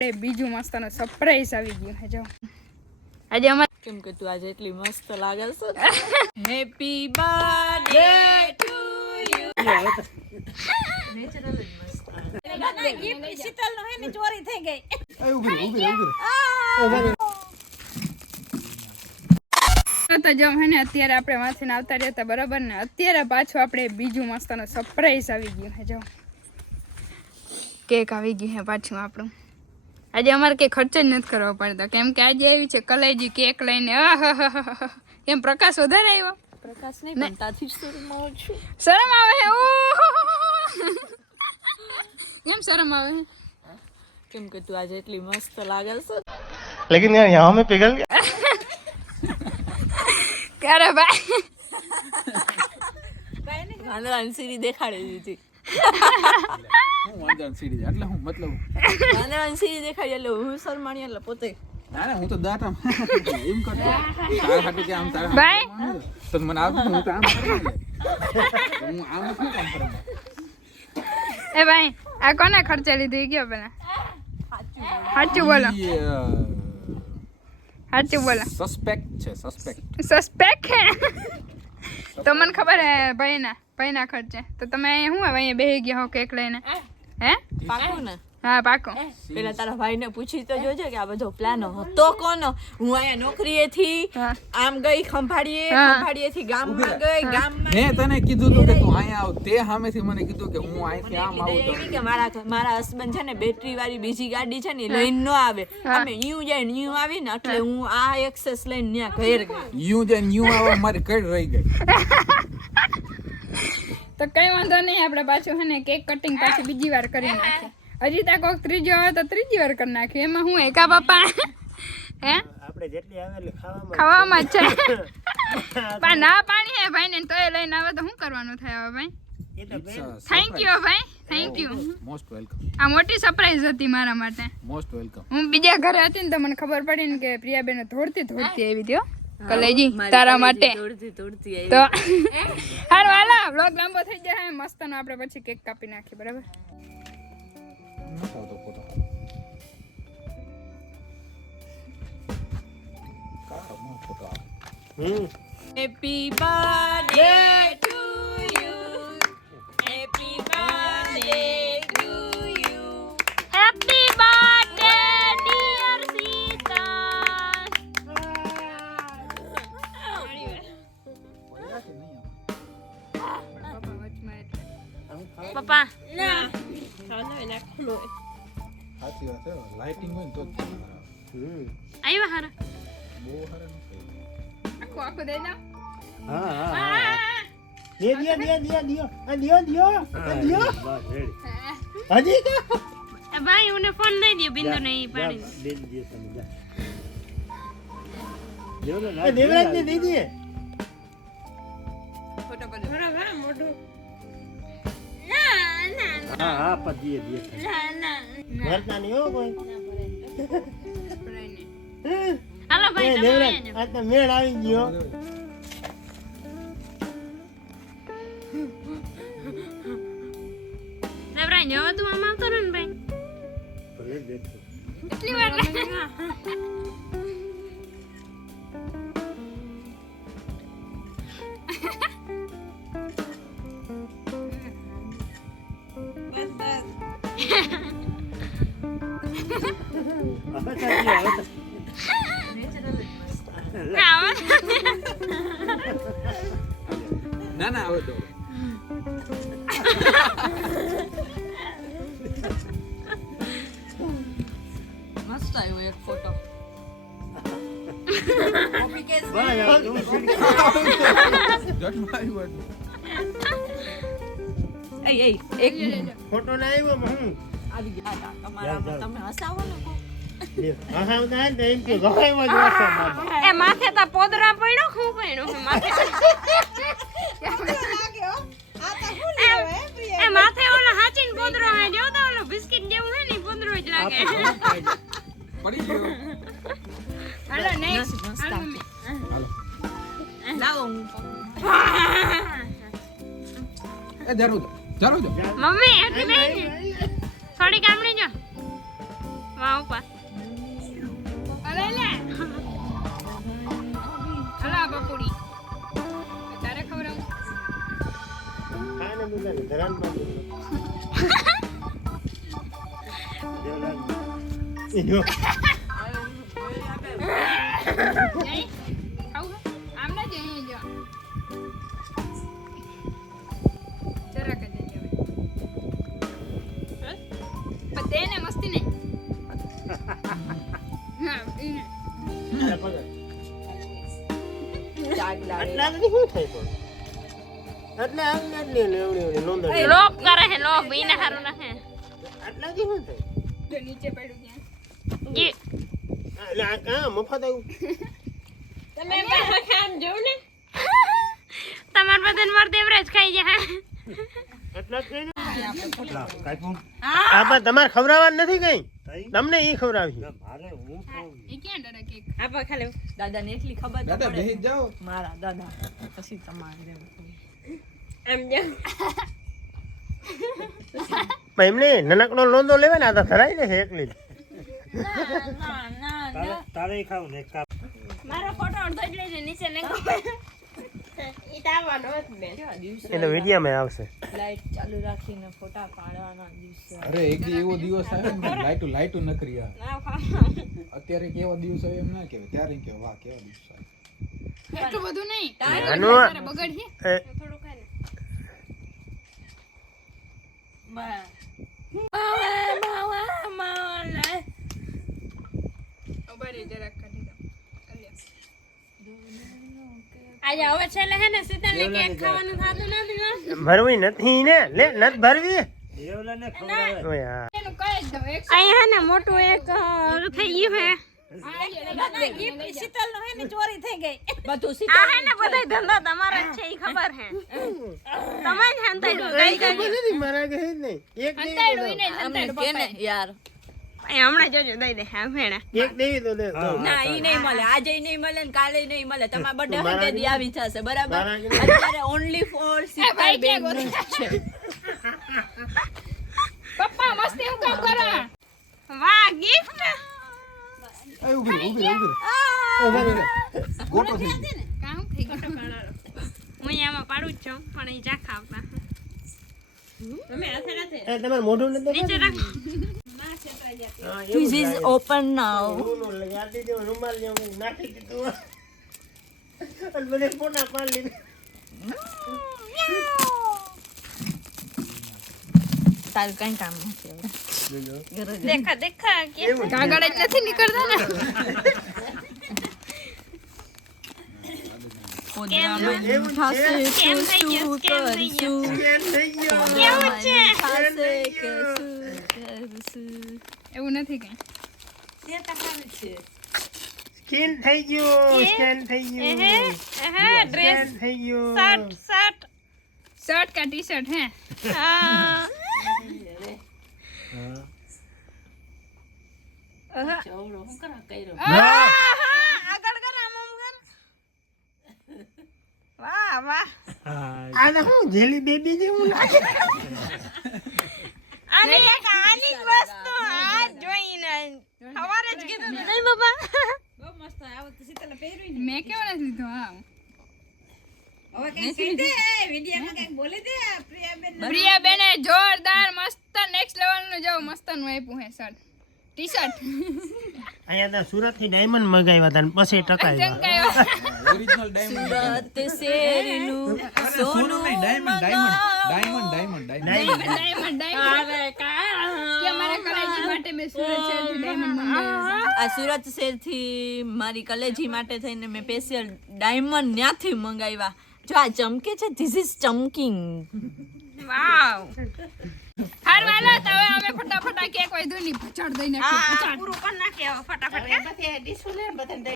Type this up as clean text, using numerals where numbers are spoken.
બીજું મસ્તનો સરપ્રાઈઝ આવી ગયું હે જો આજે અમાર કેમ કે તું આજે એટલી મસ્ત લાગે છે happy birthday to you natural જ મસ્ત ગિફ્ટ શીતલ નો હે ને ચોરી થઈ ગઈ ઉભી તો જો હે ને અત્યારે આપણે વાંચીને આવતા રહ્યા હતા બરાબર ને અત્યારે પાછું આપણે બીજું મસ્તનો સરપ્રાઈઝ આવી ગયું હે જો કેક આવી ગયું હે પાછું આપણું આજે અમારે કંઈ ખર્ચ જ નથી કરવો પડતો કેમ કે આજે આવી છે કલાઈજી કેક લઈને એમ પ્રકાશ વધારે આવ્યો પ્રકાશ નહીં પણ તાથી શરમ આવે છે શરમ આવે હે એમ શરમ આવે હે કેમ કે તું આજે એટલી મસ્ત લાગે છે लेकिन यार यहाँ में पिघल गया ક્યારે ભાઈ વાંદરાની સીડી દેખાડી દીધી હું વાંદરાની સીડી એટલે હું મતલબ વાંદરાની સીડી દેખાડી એટલે હું શરમાણી એટલે પોતે ના હું તો દાંત આમ એમ કરતો તારા હાટુ કે આમ તારા ભાઈ તો મને આવતું હું તો આમ કરું હું આમ શું કામ કરું એ ભાઈ આ કોને ખર્ચે લીધી ગયો પેલા સાચું બોલો સાચું બોલો સસ્પેક્ટ છે સસ્પેક્ટ સસ્પેક્ટ હે તો મને ખબર હે ભાઈના ખર્ચે તો તમે અહીંયા શું હવે અહીંયા બેસી ગયા હો કેક લઈને હે પાકું ને હા પાકો પેલા તારા ભાઈને પૂછી તો જોજે કે આ બધો પ્લાન હતો કોનો હું અહીંયા નોકરીએથી આમ ગઈ ખંભાળીએથી ગામમાં ગઈ ગામમાં મેં તને કીધું તું કે તું અહીંયા આવ તે સામેથી મને કીધું કે હું અહીંથી આમ આવું તો એવી કે મારા હસબન્ડ છે ને બેટરી વાળી બીજી ગાડી છે ને લઈને ન આવે અમે યું જઈને યું આવી ને એટલે હું આ એક્સેસ લઈને ત્યાં ઘેર ગઈ યુ જઈને યુ આવા મારી કઈ રહી ગઈ તો કઈ વાંધો નહીં આપણે પાછું હે ને કેક કટિંગ પાછી બીજી વાર કરી નાખીએ હજી ત્યાં કોઈક ત્રીજો આવે તો ત્રીજી વાર કરી નાખ્યું એમાં હું એકા બાપા હે આપણે જેટલી આવે એટલે ખાવામાં જ છે પણ ના પાણી હે ભાઈ ને તો એ લઈને આવે તો શું કરવાનું થાય હવે ભાઈ થેન્ક યુ ભાઈ થેન્ક યુ મોસ્ટ વેલકમ આ મોટી સરપ્રાઈઝ હતી મારા માટે મોસ્ટ વેલકમ હું બીજા ઘરે હતી ને તો મને ખબર પડી ને કે પ્રિયાબેન દોડતી આવી હતી કલેજી તારા માટે તોડતી તો હારું હાલો વ્લોગ લાંબો થઈ જાય મસ્તનો આપણે પછી કેક કાપી નાખીએ બરાબર happy birthday to you happy birthday to you happy birthday dear Sita papa ના સાચી વાત છે લાઇટિંગ હોય ને તો આવ્યા હારા બહુ હારા નથી આખું દે ના હજી ભાઈ ઉને ફોન દઈ દે બિંદુ નહીં પાડી દેવરાજ ને દઈ દે ફોટો પડે બરાબર મોઢું હા પદીએ દે ભરતા નહીં હો કોઈ હાલો ભાઈ દેવરાજ આ તો મેળ આવી ગયો દેવરાજ જો તું આમ આવતો ને ભાઈ ભલે દેખો એટલી વાર ના ના હવે તો મસ્ત આવ્યો એક ફોટો એક ફોટો ના આવ્યો હું આવી ગયા તમારા તમે હસાવો ને એ માથે તો પોદરા પડ્યો હું પડ્યો માથે એ માથે ઓલો હાચીન પોદરો હે જો તો ઓલો બિસ્કિટ જેવું હે ને પોદરો જ લાગે પડી ગયો હાલો નેક્સ્ટ લાવો એ જરૂર મમ્મી એટલી બેન થોડી કામણી જો વાહ પા અલે લે હલા બપુડી તારે ખબર આવું ખાને મુલાને ધરાન માં દેવલાલ ઇનો જઈ ખાવું આમ ના જઈ જો જરાક જ જઈ હવે પણ તેને મસ્તી નહીં હા એને આટલા નથી શું થાય પણ આટલા આમ ને એવડી નોંધણી લોક કરે હે લોક બીને હારું ના હે આટલા થી શું થાય જો નીચે પડ્યું ત્યાં જી એટલે આ કા મફત આવ્યું તમે ખામ જોઉં ને તમાર બદન મર દેવરેજ ખાઈ જા એટલા જ થઈને આ પણ તમારે ખવડાવવાનું નથી કઈ તમને ઈ ખવડાવી મારે હું એ ક્યાં ડરે કેક આપા ખાલી દાદાને એટલી ખબર તો દાદા પડે બેહી જાઓ મારા દાદા પછી તમારે આમ જો એમને નનકડો લોંદો લેવે ને આ તો ધરાઈ જશે એકલી તારે ખાવ ને મારો ફોટો અડધો જ લેજે નીચે ને ઈ તાવાનો જ બે એ તો વિડિયામાં આવશે લાઈટ ચાલુ રાખીને ફોટા પાડવાના દિવસે અરે એક દી એવો દિવસ આવે ને લાઈટો નકરી આવે ના ખા અત્યારે કેવો દિવસ આવે એમ ના કહેવાય ત્યારે કે વાહ કેવો દિવસ આવે એટલું બધું નહીં આનું તારે બગડ છે થોડું ખાઈ લે ઉભા રહી જરાક કાઢી દો આજે હવે છેલ્લે હે ને સીતાને કેક ખાવાનું થાતું નથી ભરવી નથી ને લે નત ભરવી દેવલાને ખવડાવે ઓય હા એનું કહી જ દો એક અહીંયા હે ને મોટું એક થઈ ગયું હે શીતલ નો હે ને ચોરી થઈ ગઈ બધું આ શીતલ હે ને બધાય ધંધો તમારો જ છે ઈ ખબર હે તમે જ હંતાડ્યું કઈ ખબર નથી મારા કે નહીં એક અંતાડું ઈને અમને અંતાડું કે ને યાર હમણાં જોજો દઈ દે હા ભેણા એક દેવી તો દે ના ઈ નહીં મળે આજે નહીં મળે ને કાલે નહીં મળે તમારા બર્થડે મારા હતે દી આવી થશે બરાબર મારા કે અત્યારે ઓન્લી ફોર શીતલ ભાઈ બેન ક્યાં છે પપ્પા મસ્તી હું કામ કરો વાહ ગિફ્ટ એ ઉભી રે ગોટો થઈ ગયો કામ થઈ ગયું હું અહીંયામાં પાડું જ છું પણ એ જા ખાવતા તમે હાથે હાથે એ તમાર મોઢું નથી નીચે રાખ This is open now. લગાડી દે રૂમાલ લે નાખી દીધું અને મને ફોટા પાડી તારું કઈ કામ નથી દેખા દેખા કે કાગળ જ નથી નીકળતા ને એવું છે કેમ થઈ ગયું કેમ થઈ ગયું કેમ થઈ ગયો કેવું છે એવું નથી કઈ સ્કેન થઈ ગયું સ્કેન થઈ ગયું ડ્રેસ સ્કેન થઈ ગયું શર્ટ શર્ટ શર્ટ का टी शर्ट है હા આગળ કર આમ કર વાહ વાહ આ તો હું જેલી બેબી જેવું લાગે આની એક આની જ વસ્તુ આ જોઈને સવારે જ કીધું હતું નહીં બાબા મેં કેવો નથી લીધો હા પ્રિયા બેને જોરદાર મસ્ત નેક્સ્ટ લેવલ નું જો મસ્ત નું આપ્યું હે શર્ટ ટી શર્ટ અહીંયા તો સુરત થી ડાયમંડ મગાવ્યા હતા ને પછી ટકાવ્યા ચમકાયો ઓરિજિનલ ડાયમંડ સુરત શેરનું સોનું ડાયમંડ ડાયમંડ કે મારા કલેજી માટે મેં સુરત શહેરથી ડાયમંડ મંગાવ્યો આ સુરત શહેર થી મારી કલેજી માટે થઈને મેં સ્પેશિયલ ડાયમંડ ન્યાથી મંગાવ્યા જો આ ચમકે છે ધીસ ઇઝ ચમકિંગ વાવ હાર વાલો તો હવે અમે ફટાફટ આ કેક વધુ ની ભચાડ દઈને આ પૂરું પણ નાખે હવે ફટાફટ